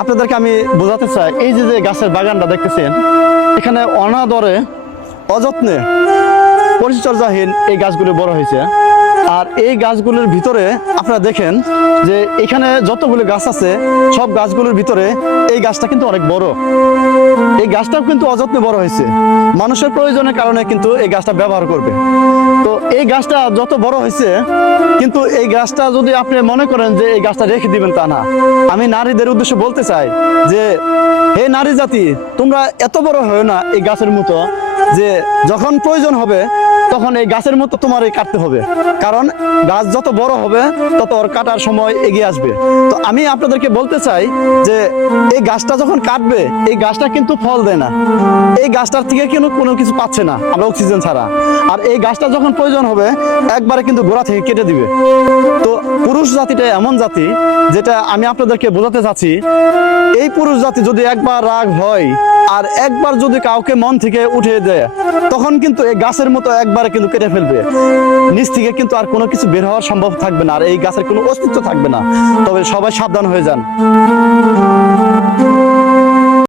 আপনাদেরকে আমি বোঝাতে চাই, এই যে যে গাছের বাগানটা দেখতেছেন, এখানে অনাদরে অযত্নে পরিচর্যাহীন এই গাছগুলো বড় হয়েছে। আর এই গাছগুলোর ভিতরে আপনারা দেখেন যে এখানে যতগুলো গাছ আছে সব গাছগুলোর ভিতরে এই গাছটা কিন্তু অনেক বড়। এই গাছটাও কিন্তু অযত্নে বড় হয়েছে, মানুষের প্রয়োজনের কারণে কিন্তু এই গাছটা ব্যবহার করবে। তো এই গাছটা যত বড় হয়েছে, কিন্তু এই গাছটা যদি আপনি মনে করেন যে এই গাছটা রেখে দিবেন, তা না। আমি নারীদের উদ্দেশ্যে বলতে চাই যে হে নারী জাতি, তোমরা এত বড় হয়েও না এই গাছের মতো, যে যখন প্রয়োজন হবে তখন এই গাছের মতো তোমার কাটতে হবে। কারণ গাছ যত বড় হবে তত ওর কাটার সময় এগিয়ে আসবে। তো আমি আপনাদেরকে বলতে চাই যে এই গাছটা যখন কাটবে, এই গাছটা কিন্তু ফল দেয় না, এই গাছটার থেকে কিন্তু কোনো কিছু পাচ্ছে না আমরা অক্সিজেন ছাড়া। আর এই গাছটা যখন প্রয়োজন হবে একবারে কিন্তু গোড়া থেকে কেটে দিবে। তো পুরুষ জাতিটা এমন জাতি, যেটা আমি আপনাদেরকে বোঝাতে চাচ্ছি, এই পুরুষ জাতি যদি একবার রাগ হয় আর একবার যদি কাউকে মন থেকে উঠিয়ে দেয়, তখন কিন্তু এই গাছের মতো একবারে কিন্তু কেটে ফেলবে। নিচ থেকে কিন্তু আর কোনো কিছু বের হওয়ার সম্ভব থাকবে না, আর এই গাছের কোনো অস্তিত্ব থাকবে না। তবে সবাই সাবধান হয়ে যান।